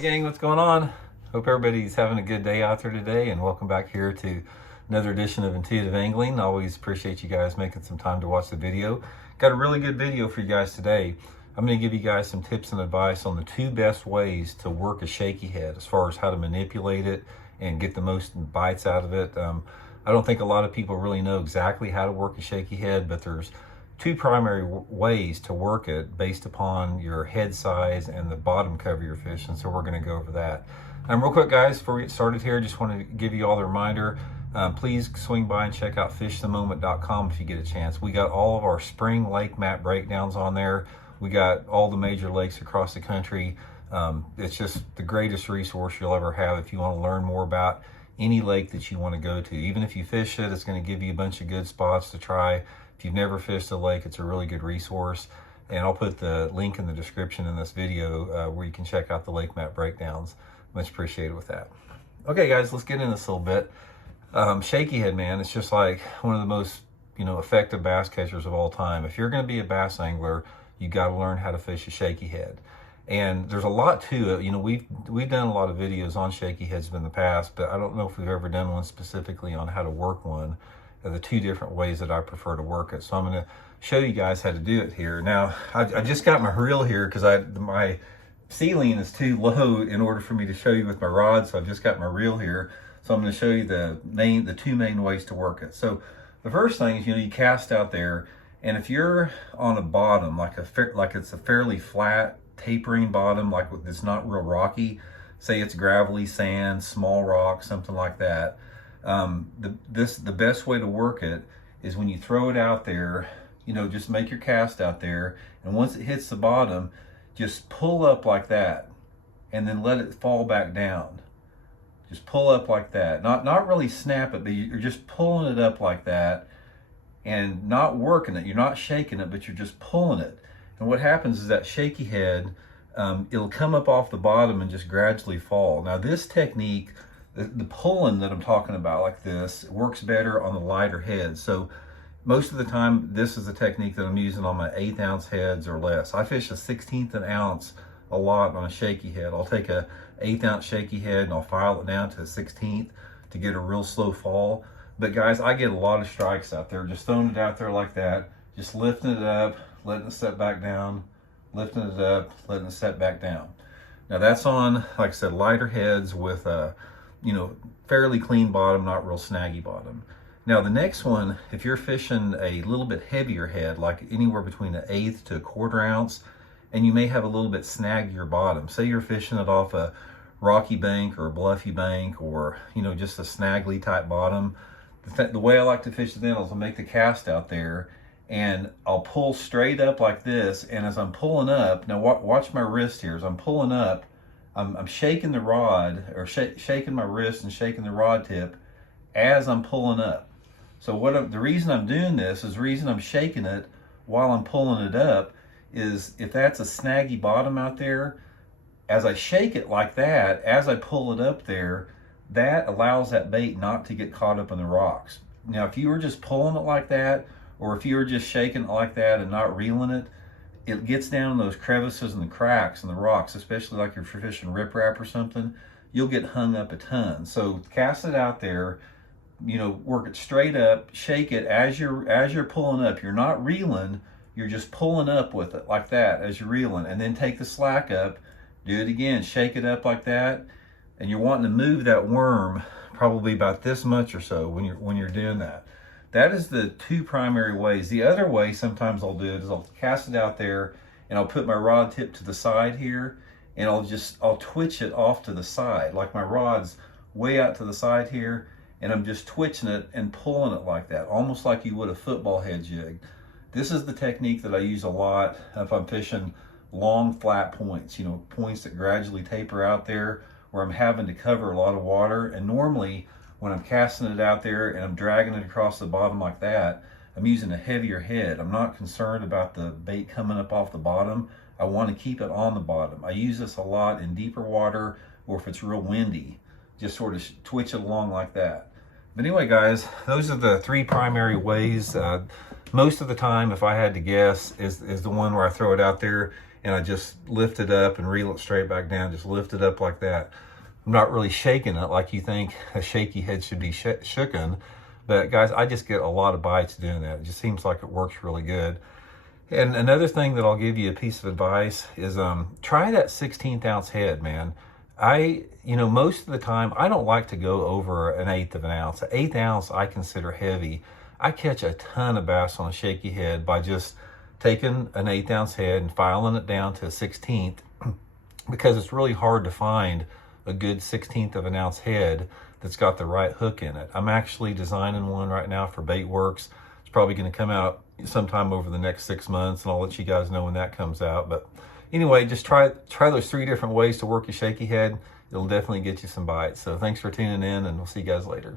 Hey gang, what's going on? Hope everybody's having a good day out there today, and welcome back here to another edition of Intuitive Angling. Always appreciate you guys making some time to watch the video. Got a really good video for you guys today. I'm going to give you guys some tips and advice on the two best ways to work a shaky head as far as how to manipulate it and get the most bites out of it. I don't think a lot of people really know exactly how to work a shaky head, but there's two primary ways to work it based upon your head size and the bottom cover you're fishing. So we're going to go over that. Real quick guys, before we get started here, just want to give you all the reminder, please swing by and check out fishthemoment.com if you get a chance. We got all of our spring lake map breakdowns on there. We got all the major lakes across the country. It's just the greatest resource you'll ever have if you want to learn more about any lake that you want to go to. Even if you fish it, it's going to give you a bunch of good spots to try. If you've never fished a lake, it's a really good resource. And I'll put the link in the description in this video where you can check out the lake map breakdowns. Much appreciated with that. Okay guys, let's get into this a little bit. Shaky head, man, it's just like one of the most effective bass catchers of all time. If you're going to be a bass angler, you got to learn how to fish a shaky head. And there's a lot to it. We've done a lot of videos on shaky heads in the past, but I don't know if we've ever done one specifically on how to work one. The two different ways that I prefer to work it. So I'm going to show you guys how to do it here. Now, I just got my reel here because my ceiling is too low in order for me to show you with my rod. So I've just got my reel here. So I'm going to show you the two main ways to work it. So the first thing is, you cast out there, and if you're on a bottom, like it's a fairly flat tapering bottom, like it's not real rocky, say it's gravelly sand, small rock, something like that. The best way to work it is when you throw it out there, just make your cast out there, and once it hits the bottom, just pull up like that and then let it fall back down. Just pull up like that, not really snap it, but you're just pulling it up like that and not working it. You're not shaking it, but you're just pulling it. And what happens is that shaky head, it'll come up off the bottom and just gradually fall. Now this technique, the pulling that I'm talking about like this, works better on the lighter heads. So most of the time, this is the technique that I'm using on my 1/8 ounce heads or less. I fish a 1/16 an ounce a lot on a shaky head. I'll take a 1/8 ounce shaky head and I'll file it down to a 1/16 to get a real slow fall. But guys, I get a lot of strikes out there, just throwing it out there like that, just lifting it up, letting it set back down, lifting it up, letting it set back down. Now that's on, like I said, lighter heads with a fairly clean bottom, not real snaggy bottom. Now the next one, if you're fishing a little bit heavier head, like anywhere between an 1/8 to a 1/4 ounce, and you may have a little bit snaggier bottom. Say you're fishing it off a rocky bank or a bluffy bank, or just a snaggly type bottom. The way I like to fish it then is I'll make the cast out there and I'll pull straight up like this, and as I'm pulling up, now watch my wrist here. As I'm pulling up, I'm shaking the rod, or shaking my wrist and shaking the rod tip as I'm pulling up. So the reason I'm doing this is the reason I'm shaking it while I'm pulling it up is if that's a snaggy bottom out there, as I shake it like that, as I pull it up there, that allows that bait not to get caught up in the rocks. Now, if you were just pulling it like that, or if you were just shaking it like that and not reeling it, it gets down in those crevices and the cracks and the rocks, especially like if you're fishing riprap or something, you'll get hung up a ton. So cast it out there, work it straight up, shake it as you're pulling up. You're not reeling, you're just pulling up with it like that as you're reeling, and then take the slack up, do it again, shake it up like that, and you're wanting to move that worm probably about this much or so when you're doing that. That is the two primary ways. The other way sometimes I'll do it is I'll cast it out there and I'll put my rod tip to the side here, and I'll twitch it off to the side, like my rod's way out to the side here, and I'm just twitching it and pulling it like that, almost like you would a football head jig. This is the technique that I use a lot if I'm fishing long flat points, points that gradually taper out there where I'm having to cover a lot of water. And normally when I'm casting it out there and I'm dragging it across the bottom like that, I'm using a heavier head. I'm not concerned about the bait coming up off the bottom. I want to keep it on the bottom. I use this a lot in deeper water, or if it's real windy, just sort of twitch it along like that. But anyway, guys, those are the three primary ways. Most of the time, if I had to guess, is the one where I throw it out there and I just lift it up and reel it straight back down. Just lift it up like that. I'm not really shaking it like you think a shaky head should be shooken. But guys, I just get a lot of bites doing that. It just seems like it works really good. And another thing that I'll give you a piece of advice is try that 16th ounce head, man. Most of the time, I don't like to go over an 1/8 of an ounce. An 1/8 ounce I consider heavy. I catch a ton of bass on a shaky head by just taking an 1/8 ounce head and filing it down to a 16th because it's really hard to find a good 16th of an ounce head that's got the right hook in it. I'm actually designing one right now for Baitworks. It's probably going to come out sometime over the next 6 months, and I'll let you guys know when that comes out. But anyway, just try those 3 different ways to work your shaky head. It'll definitely get you some bites. So thanks for tuning in, and we'll see you guys later.